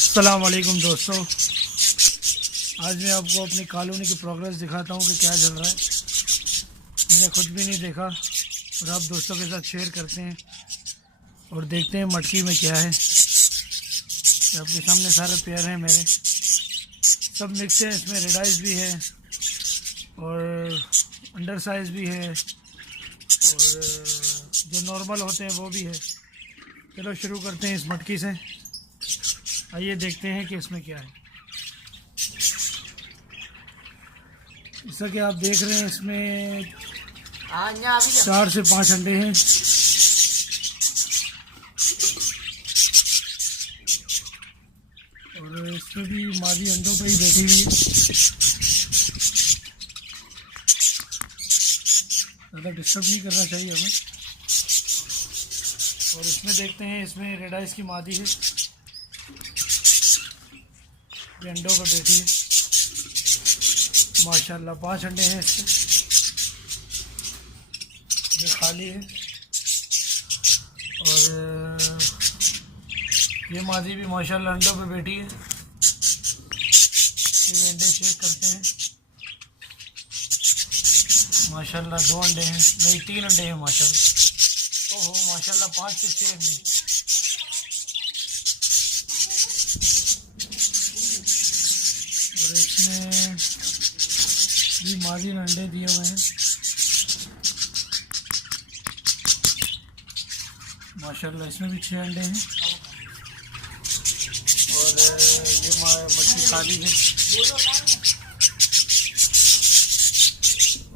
अस्सलाम वालेकुम दोस्तों, आज मैं आपको अपनी कॉलोनी की प्रोग्रेस दिखाता हूँ कि क्या चल रहा है। मैंने खुद भी नहीं देखा और आप दोस्तों के साथ शेयर करते हैं और देखते हैं मटकी में क्या है। आपके सामने सारे पेयर हैं मेरे, सब मिक्स हैं। इसमें रेड आइज भी है और अंडर साइज़ भी है और जो नॉर्मल होते हैं वो भी है। चलो शुरू करते हैं इस मटकी से। आइए देखते हैं कि इसमें क्या है। जैसा कि आप देख रहे हैं इसमें 4 से 5 अंडे हैं और इसमें भी मादी अंडों पे ही बैठी हुई है। ज़्यादा डिस्टर्ब नहीं करना चाहिए हमें। और इसमें देखते हैं, इसमें रेड आइज की मादी है, ये अंडों पर बैठी है। माशाल्लाह 5 अंडे हैं इसके, ये खाली है। और ये मादी भी माशाल्लाह अंडों पे बैठी है। ये अंडे चेक करते हैं। माशाल्लाह 2 अंडे हैं, नहीं 3 अंडे हैं माशाल्लाह। ओहो माशाल्लाह 5 से 6 अंडे। और इसमें भी मादी ने अंडे दिए हुए हैं माशाल्लाह। इसमें भी 6 अंडे हैं और ये मछली खाली है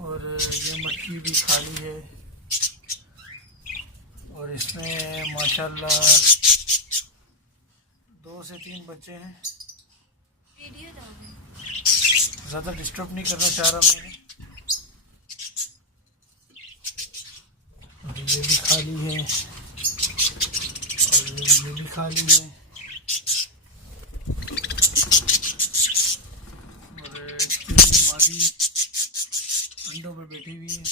और ये मछली भी खाली है। और इसमें माशाल्लाह 2 से 3 बच्चे हैं। ज़्यादा डिस्टर्ब नहीं करना चाह रहा मैंने। और ये भी खाली है और ये भी खाली है। और इसकी मादी अंडों पे बैठी हुई है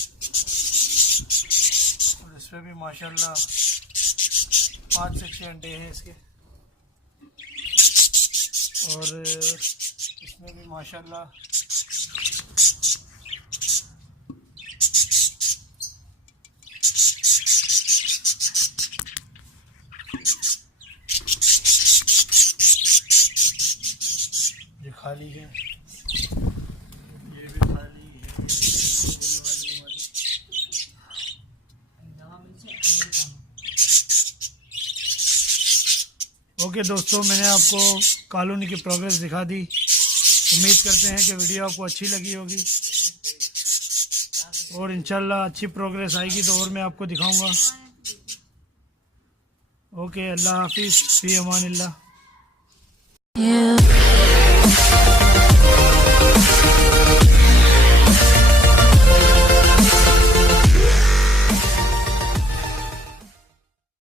और इसमें भी माशाल्लाह 5 से 6 अंडे हैं इसके। और इसमें भी माशाल्लाह ये खाली है, ये भी खाली है। ओके दोस्तों, मैंने आपको कॉलोनी की प्रोग्रेस दिखा दी। उम्मीद करते हैं कि वीडियो आपको अच्छी लगी होगी और इंशाल्लाह अच्छी प्रोग्रेस आएगी तो और मैं आपको दिखाऊंगा। ओके, अल्लाह हाफिज़, फ़ी अमानिल्लाह।